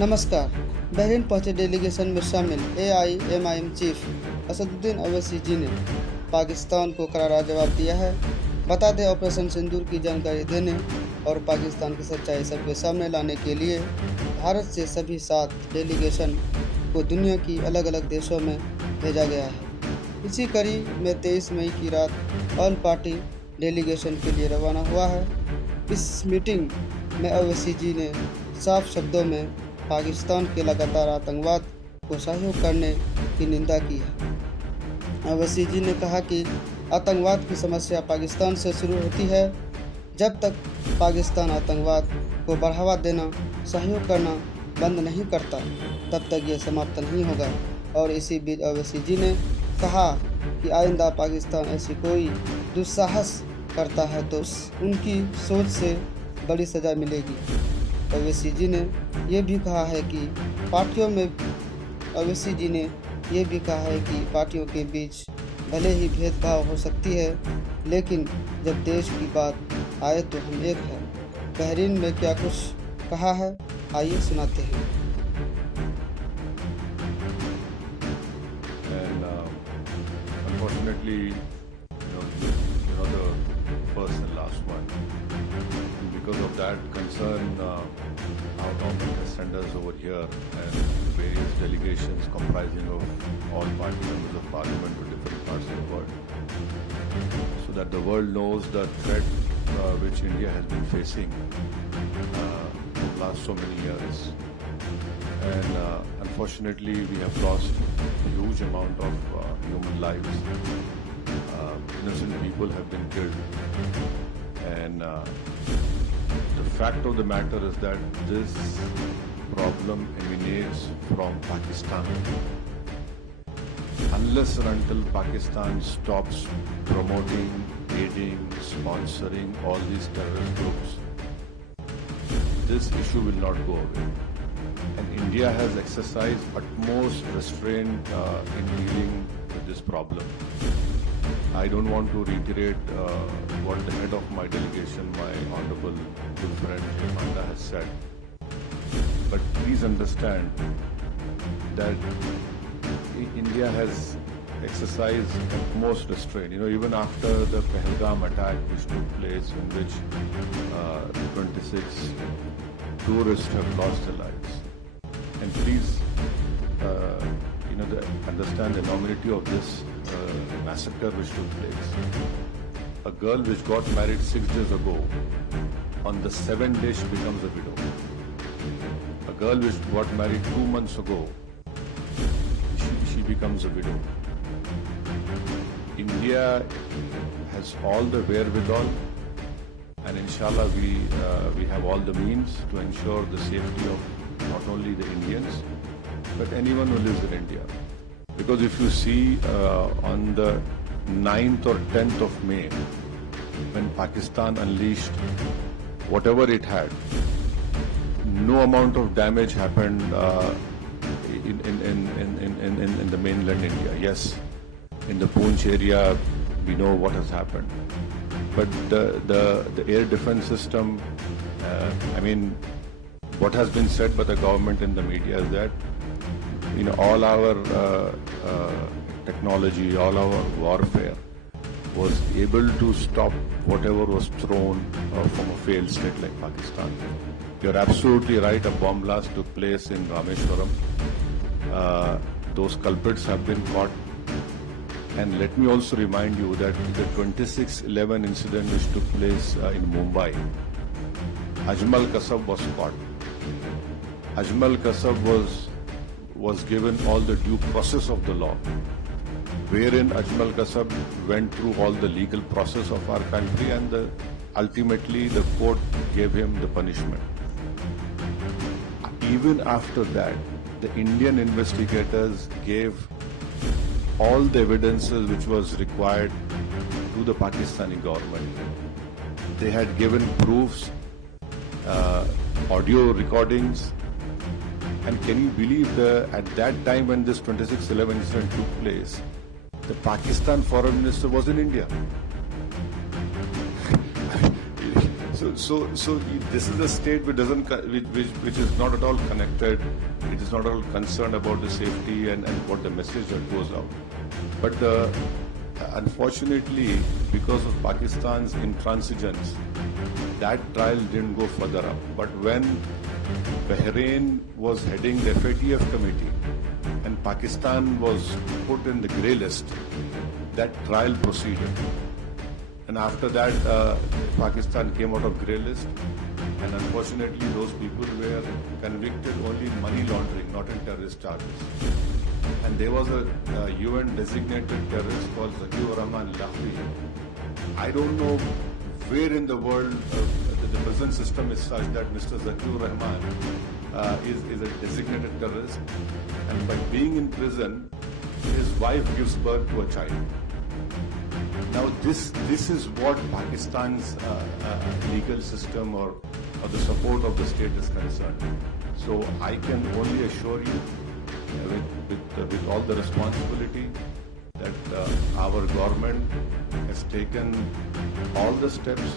नमस्कार। बहरीन पहुंचे डेलीगेशन में शामिल AIMIM चीफ असदुद्दीन अवैसी जी ने पाकिस्तान को करारा जवाब दिया है। बता दें, ऑपरेशन सिंदूर की जानकारी देने और पाकिस्तान की सच्चाई सबके सामने लाने के लिए भारत से सभी 7 डेलीगेशन को दुनिया की अलग अलग देशों में भेजा गया है। इसी कड़ी में 23 मई की रात ऑल पार्टी डेलीगेशन के लिए रवाना हुआ है। इस मीटिंग में अवैसी जी ने साफ शब्दों में पाकिस्तान के लगातार आतंकवाद को सहयोग करने की निंदा की है। अवैसी जी ने कहा कि आतंकवाद की समस्या पाकिस्तान से शुरू होती है। जब तक पाकिस्तान आतंकवाद को बढ़ावा देना, सहयोग करना बंद नहीं करता, तब तक ये समाप्त नहीं होगा। और इसी बीच अवैसी जी ने कहा कि आइंदा पाकिस्तान ऐसी कोई दुस्साहस करता है तो उनकी सोच से बड़ी सज़ा मिलेगी। अवैसी जी ने यह भी कहा है कि पार्टियों के बीच भले ही भेदभाव हो सकती है, लेकिन जब देश की बात आए तो हम एक हैं। बहरीन में क्या कुछ कहा है, आइए सुनाते हैं। Unfortunately, the first and last one. And because of that concern, our government has sent us over here and various delegations comprising of all party members of parliament to different parts of the world, so that the world knows the threat which India has been facing for the last so many years. And unfortunately, we have lost a huge amount of human lives. Innocent people have been killed. And the fact of the matter is that this problem emanates from Pakistan. Unless and until Pakistan stops promoting, aiding, sponsoring all these terrorist groups, this issue will not go away. And India has exercised utmost restraint in dealing with this problem. I don't want to reiterate what the head of my delegation, my honorable good friend Jemanda, has said. But please understand that India has exercised utmost restraint. Even after the Pahalgam attack which took place, in which 26 tourists have lost their lives. And please, understand the enormity of this massacre which took place. A girl which got married 6 days ago, on the 7th day she becomes a widow. A girl which got married 2 months ago, she becomes a widow. India has all the wherewithal, and inshallah we have all the means to ensure the safety of not only the Indians, but anyone who lives in India. Because if you see on the 9th or 10th of May, when Pakistan unleashed whatever it had, no amount of damage happened in the mainland India. Yes, in the Poonch area, we know what has happened. But the air defense system, what has been said by the government in the media is that all our technology, all our warfare was able to stop whatever was thrown from a failed state like Pakistan. You're absolutely right, a bomb blast took place in Rameshwaram. Those culprits have been caught. And let me also remind you that the 26/11 incident which took place in Mumbai, Ajmal Kasab was caught. Ajmal Kasab was given all the due process of the law, wherein Ajmal Kasab went through all the legal process of our country, and ultimately the court gave him the punishment. Even after that, the Indian investigators gave all the evidences which was required to the Pakistani government. They had given proofs, audio recordings. And can you believe at that time when this 26/11 incident took place, the Pakistan foreign minister was in India. So This is a state which doesn't, which is not at all connected. It is not at all concerned about the safety and what the message that goes out. But unfortunately, because of Pakistan's intransigence, that trial didn't go further up. But when Bahrain was heading the FATF committee and Pakistan was put in the grey list, that trial proceeded. And after that, Pakistan came out of grey list, and unfortunately those people were convicted only in money laundering, not in terrorist charges. And there was a UN designated terrorist called Zakiur Rahman Lahri. I don't know where in the world the prison system is such that Mr. Zakiur Rahman is a designated terrorist, and by being in prison, his wife gives birth to a child. Now this is what Pakistan's legal system or the support of the state is concerned. So I can only assure you with all the responsibility that our government has taken all the steps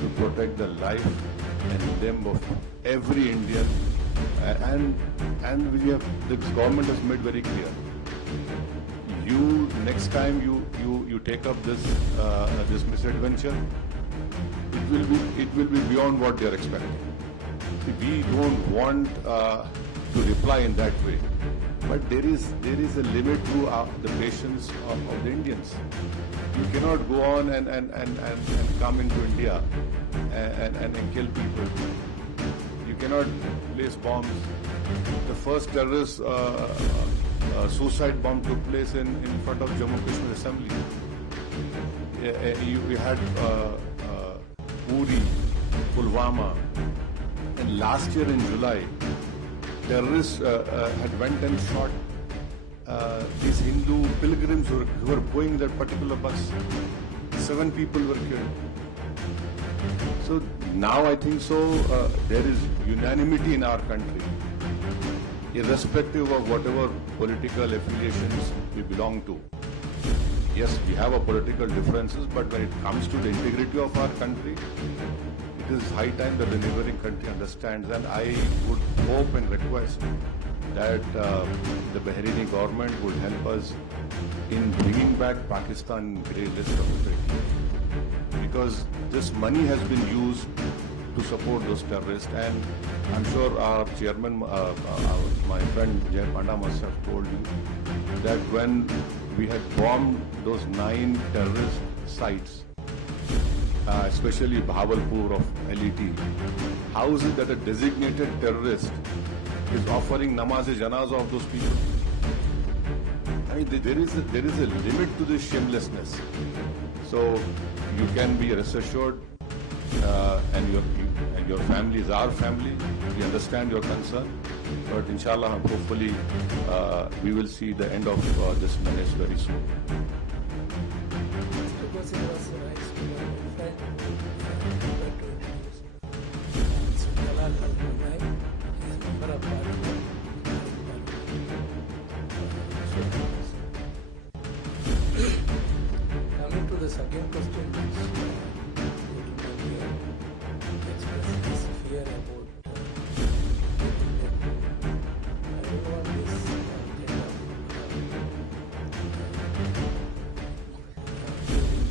to protect the life and limb of every Indian, and the government has made very clear. Next time you take up this misadventure, it will be beyond what they are expecting. We don't want to reply in that way, but there is a limit to the patience of the Indians. You cannot go on and come into India and kill people. You cannot place bombs. The first terrorist suicide bomb took place in front of Jammu Kashmir Assembly. We had Uri, Pulwama, and last year in July, terrorists had went and shot these Hindu pilgrims who were going that particular bus. 7 people were killed. So now I think there is unanimity in our country, irrespective of whatever political affiliations we belong to. Yes, we have our political differences, but when it comes to the integrity of our country, it is high time that the neighboring country understands. And I would hope and request that the Bahraini government would help us in bringing back Pakistan grey list of FATF, because this money has been used to support those terrorists. And I'm sure our chairman, my friend Jay Panda must have told you that when we had bombed those 9 terrorist sites, especially Bahawalpur of LET, how is it that a designated terrorist is offering namaz-e-janazah of those people? I mean, there is a limit to this shamelessness. So you can be rest assured, and your family is our family. We understand your concern, but inshallah, hopefully, we will see the end of this menace very soon. Mr. Gosir was nice to my friend who tried to introduce Mr. Dalal Al-Munai. He is a member of parliament. Coming to the second question, expressing his fear about I don't want this kind of feeling.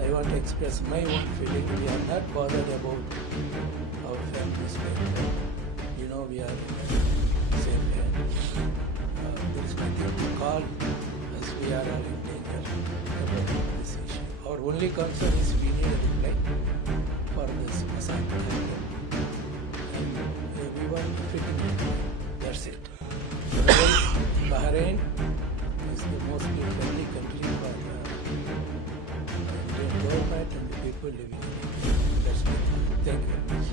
I want to express my own feeling. We are not bothered about our family's welfare. You know, we are in a safe hand. There is nothing to call as we are all in danger about this issue. Our only concern is we need a reply for this massacre happened, and we want to fit in it. That's it. Bahrain is the most friendly country for Indian government and the people living in India. That's it. Thank you very much.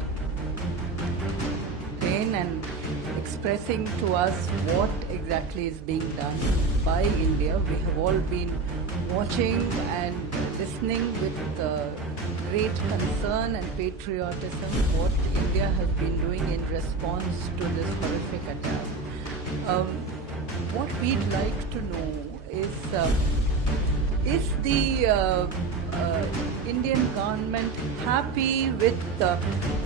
And expressing to us what exactly is being done by India. We have all been watching and listening with great concern and patriotism what India has been doing in response to this horrific attack. What we'd like to know is the Indian government happy with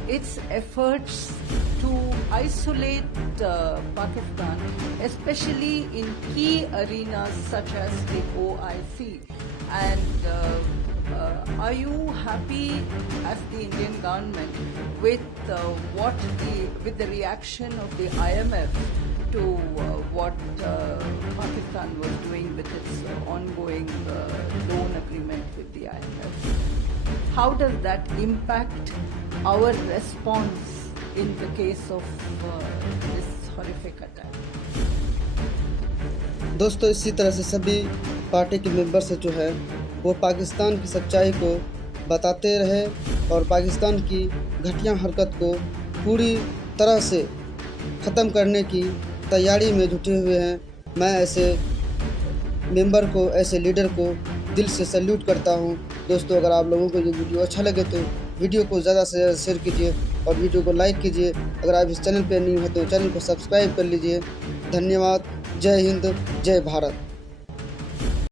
its efforts to isolate Pakistan, especially in key arenas such as the OIC? And are you happy as the Indian government with with the reaction of the IMF to what Pakistan was doing with its ongoing loan agreement with the IMF? How does that impact our response in the case of this horrific attack? दोस्तों, इसी तरह से सभी party के member से जो है वो पाकिस्तान की सच्चाई को बताते रहे और पाकिस्तान की घटिया हरकत को पूरी तरह से ख़त्म करने की तैयारी में जुटे हुए हैं। मैं ऐसे मेंबर को, ऐसे लीडर को दिल से सैल्यूट करता हूं। दोस्तों, अगर आप लोगों को ये वीडियो अच्छा लगे तो वीडियो को ज़्यादा से ज़्यादा शेयर कीजिए और वीडियो को लाइक कीजिए। अगर आप इस चैनल पर न्यू हैं तो चैनल को सब्सक्राइब कर लीजिए। धन्यवाद। जय हिंद, जय भारत।